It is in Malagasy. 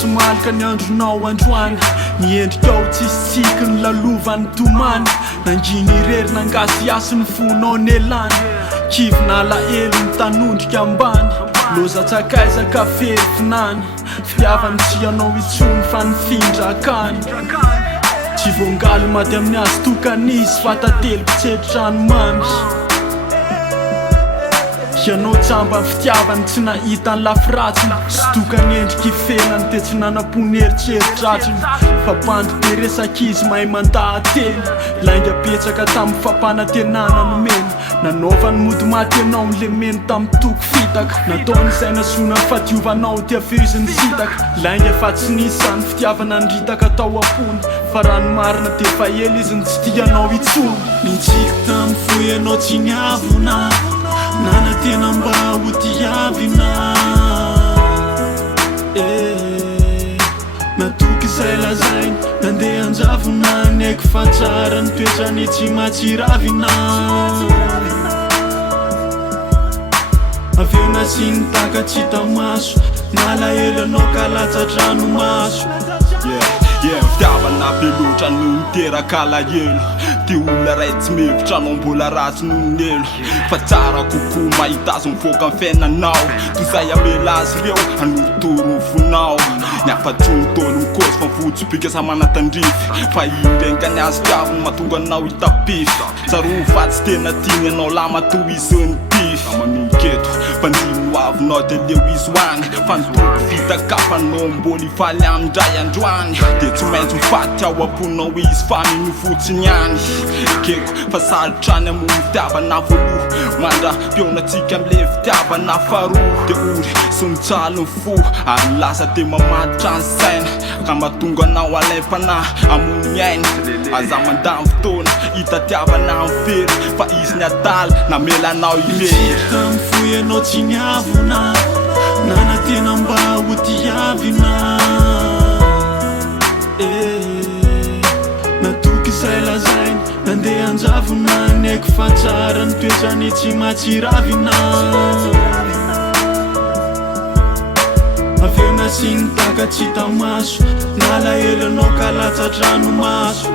somalaka ny andronao androany niendrikao tsisy tsiky ny lalovany tomany nanginy irery nangasy asy ny fonao ny elany kivy nalaelo ny tanondrika ambany lozatsakaizaka fery finany fitiavany tsy anao itsony fa nifindra akany tsy voangaly maty amin'ny azy tokanizy fa tatelo mpitsetranomamy ianao tsamba fitiavany tsy nahita ny lafiratsiny sy tokany endriky felany te tsy nanapony eritreritratriny fa bandy be resakizy mahay mandahateny lainga betsaka tamin'ny fampanantenana nomeny nanaovany mody maty anao n'le meno tamin'ny toko fitaka nataony izay nasona ny fadiovanao tia fehiziny sitaka lainga fa tsy nisany fitiavana nritaka tao ampony fa rano marina de fa ela izy ny tsy tianao itsony nintsiky tamin'ny foy anao tsy niavona nana tena mba ho tiavina natoky izay lazainy nandeha anjavona ny aiko fa tsara ny toetrany tsy matsiravina aveo nasiny taka tsy tamaso nalaelo anao ka latsatrano maso fitiavana be loatra no niteraka alahelo ty olona ray tsy mevitra anao mbola ratsy noho ny elo fa tsara kokoa mahita azo mivoaka ny fiainanao tozay amela azy reo anotorony fonao ny afatsony tolo mikozy fa fotsybika sa manatandrify fa ilengany azy tiaviny mahatonga anao hitapify tsaroa fa tsy tena tiny anao lama to izyny pify manonketo pandino avinao de leo izy hoany fa nitoko fitakafanao mbola ifaly amindray androany de tsy maintsy mifaty ao amponao izy fa mino fotsiny any keko fa sarotrany amo fitiavana voaloha mandra mpeonatsika amle fitiavana faroa de ory sy mitsaly ny fo ary lasa te mamatitra ny saina ka mahatonga anao alaim-panahy amony aina aza mandamy fotoana hitatiavana amin'ny fery fa izy ny adaly namela anao irery tamin'ny foy anao tsy niavona nana tena mba ho tiavina natoky izay lazainy nandeha anjavona ny aiko fa tsara ny toetrany tsy matsiravina aveo nasiny taka tsy tamaso nalaelo anao ka latsatrano maso